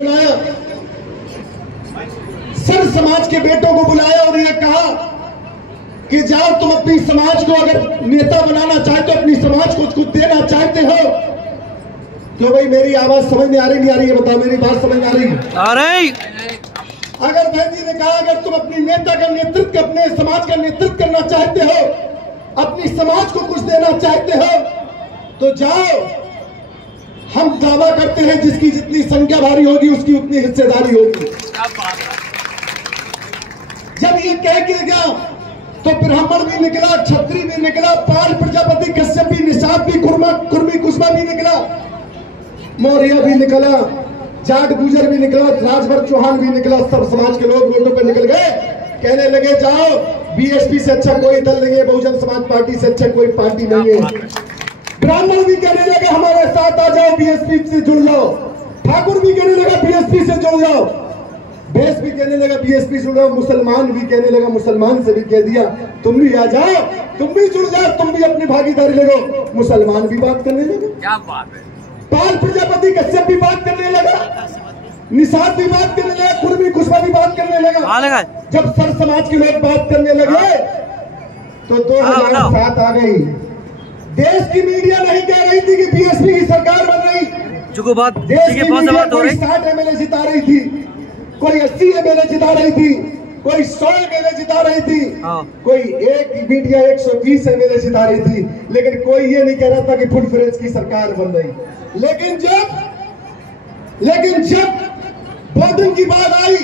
बुलाया, सर समाज के बेटों को बुलाया और ये कहा कि जाओ तुम अपनी समाज को अगर नेता बनाना चाहते हो, अपनी समाज को कुछ देना चाहते हो। क्यों भाई मेरी आवाज समझ में आ रही नहीं आ रही है? बताओ, मेरी बात समझ में आ रही है? आ रही। अगर बहन जी ने कहा अगर तुम अपनी नेता का नेतृत्व, अपने समाज का नेतृत्व करना चाहते हो, अपनी समाज को कुछ देना चाहते हो, तो जाओ। हम दावा करते हैं जिसकी जितनी संख्या भारी होगी उसकी उतनी हिस्सेदारी होगी। जब ये कह के गया तो ब्राह्मण भी निकला, क्षत्रिय भी निकला, पाल प्रजापति, कश्यप भी, निषाद भी, कुर्मी कुशवा भी निकला, मौर्य भी निकला, जाट गुजर भी निकला, राजभर चौहान भी निकला। सब समाज के लोग रोडों पर निकल गए, कहने लगे जाओ, बीएसपी से अच्छा कोई दल नहीं है, बहुजन समाज पार्टी से अच्छा कोई पार्टी नहीं है। ब्राह्मण भी कहने लगे हमारे साथ आ जाओ, बीएसपी से जुड़ जाओ। ठाकुर भी कहने लगा बीएसपी से जुड़ जाओ। बेस भी कहने लगा बीएसपी से जुड़ जाओ। मुसलमान भी कहने लगा, मुसलमान से भी कह दिया तुम भी आ जाओ, तुम भी जुड़ जाओ, तुम भी अपनी भागीदारी ले लो। मुसलमान भी बात करने लगे। क्या बात है? पाल प्रजापति कश्यप भी बात करने लगा, निषाद भी बात करने लगा, कुर्मी कुशवा भी बात करने लगा। जब सर समाज के लोग बात करने लगे तो 2007 आ गई। देश की मीडिया नहीं कह रही थी कि बीएसपी की सरकार बन रही। देश की मीडिया कोई 60 एमएलए जिता रही थी, कोई 80 एमएलए जिता रही थी, कोई 100 एमएलए जिता रही थी, कोई एक मीडिया 120 एमएलए जिता रही थी, लेकिन कोई ये नहीं कह रहा था कि फुल फ्लेज की सरकार बन रही। लेकिन जब वोटिंग की बात आई,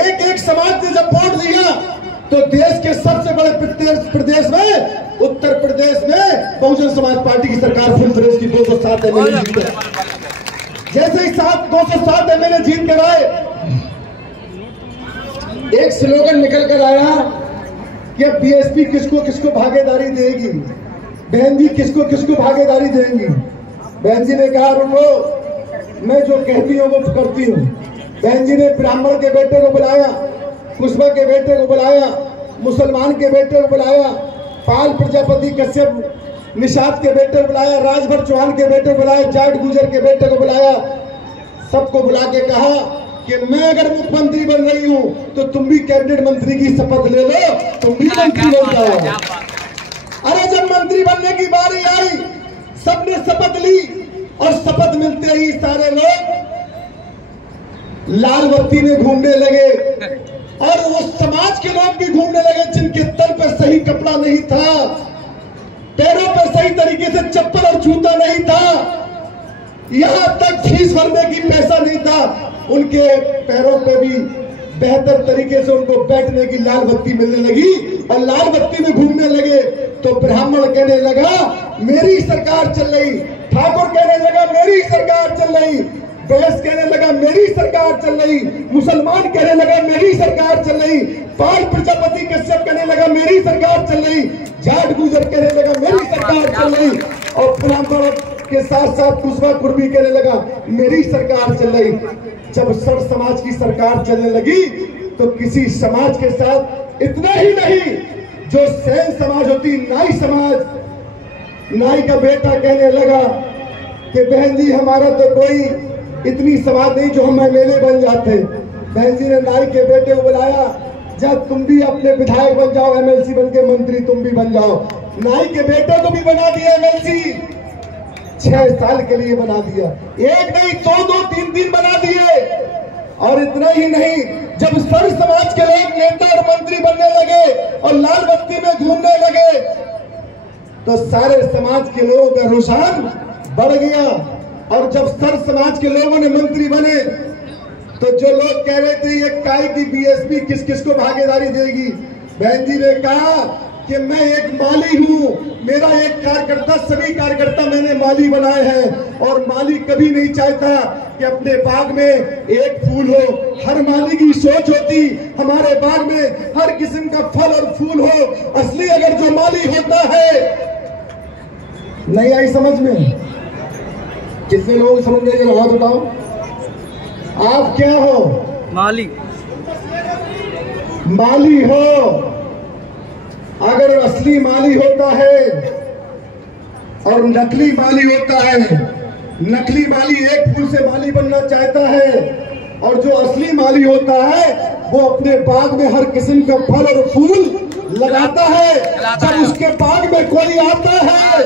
एक समाज ने जब वोट दिया तो देश के सबसे बड़े प्रदेश में, उत्तर प्रदेश में बहुजन समाज पार्टी की सरकार फुल फ्लेज की 207 एमएलए जीत गए। जैसे ही 207 एमएलए जीत कर आए, एक स्लोगन निकल कर आया कि अब बीएसपी किसको किसको भागीदारी देगी, बहन जी किसको किसको भागीदारी देंगी। बहन जी ने कहा रुको, मैं जो कहती हूँ वो करती हूँ। बहन जी ने ब्राह्मण के बेटे को बुलाया, कुशवा के बेटे को बुलाया, मुसलमान के बेटे को बुलाया, पाल प्रजापति कश्यप निषाद के बेटे को बुलाया, राजभर चौहान के बेटे को बुलाया, जाट गुजर के बेटे को बुलाया। सबको बुला के कहा कि मैं अगर मुख्यमंत्री बन रही हूं तो तुम भी कैबिनेट मंत्री की शपथ ले लो, तुम भी मंत्री बन जाओ। अरे जब मंत्री बनने की बारी आई, सबने शपथ ली और शपथ मिलते ही सारे लोग लाल बत्ती में घूमने लगे और वो समाज के लोग भी घूमने लगे जिनके तल पर सही कपड़ा नहीं था, पैरों पर सही तरीके से चप्पल और जूता नहीं था, यहां तक फीस भरने की पैसा नहीं था, उनके पैरों पे भी बेहतर तरीके से उनको बैठने की लाल बत्ती मिलने लगी और लाल बत्ती में घूमने लगे। तो ब्राह्मण कहने लगा मेरी सरकार चल रही, ठाकुर कहने लगा मेरी सरकार चल रही, बैस कहने लगा मेरी सरकार चल रही, मुसलमान कहने लगा मेरी सरकार चल रही, पाल प्रजापति कश्यप कहने लगा मेरी सरकार चल रही, जाट गुजर कहने लगा मेरी सरकार चल रही, और ब्राह्मण के साथ साथ कुशवा कुर्मी कहने लगा मेरी सरकार चल रही। जब सर समाज की सरकार चलने लगी तो किसी समाज के साथ इतना ही नहीं, जो सैन समाज होती, नाई समाज, नाई का बेटा कहने लगा कि बहन जी हमारा तो कोई इतनी समाज नहीं जो हम एमएलए बन जाते। बहन जी ने नाई के बेटे को बुलाया, जब तुम भी अपने विधायक बन जाओ, एमएलसी बन के मंत्री तुम भी बन जाओ। नाई के बेटे को भी बना दिया एमएलसी, 6 साल के लिए बना दिया, एक नहीं 2 3 बना दिए। और इतना ही नहीं, जब सर समाज के लोग नेता और मंत्री बनने लगे और लाल बत्ती में घूमने लगे तो सारे समाज के लोगों का रुझान बढ़ गया। और जब सर समाज के लोगों ने मंत्री बने तो जो लोग कह रहे थे ये काय की बीएसपी किस किस को भागीदारी देगी, बहन जी ने कहा कि मैं एक माली हूं, मेरा एक कार्यकर्ता, सभी कार्यकर्ता मैंने माली बनाए हैं और माली कभी नहीं चाहता कि अपने बाग में एक फूल हो। हर माली की सोच होती हमारे बाग में हर किस्म का फल और फूल हो। असली अगर जो माली होता है, नहीं आई समझ में? कितने लोग समझ गए? हाथ उठाओ। आप क्या हो? माली। माली हो। अगर असली माली होता है और नकली माली होता है, नकली माली एक फूल से माली बनना चाहता है और जो असली माली होता है वो अपने बाग में हर किस्म का फल और फूल लगाता है। जब उसके बाग में कोई आता है,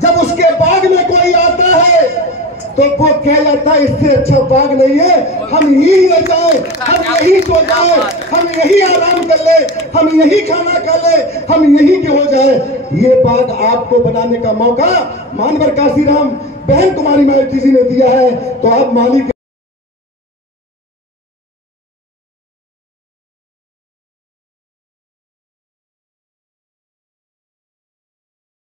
जब उसके बाग में कोई आता है तो वो कह जाता है इससे अच्छा बाग नहीं है, हम यही रह जाए, हम यही सो जाए, हम यही आराम कर ले, हम यही खाना खा ले, हम यही के हो जाए। ये बाग आपको बनाने का मौका मानवर काशीराम बहन कुमारी मायावती जी ने दिया है, तो आप मालिक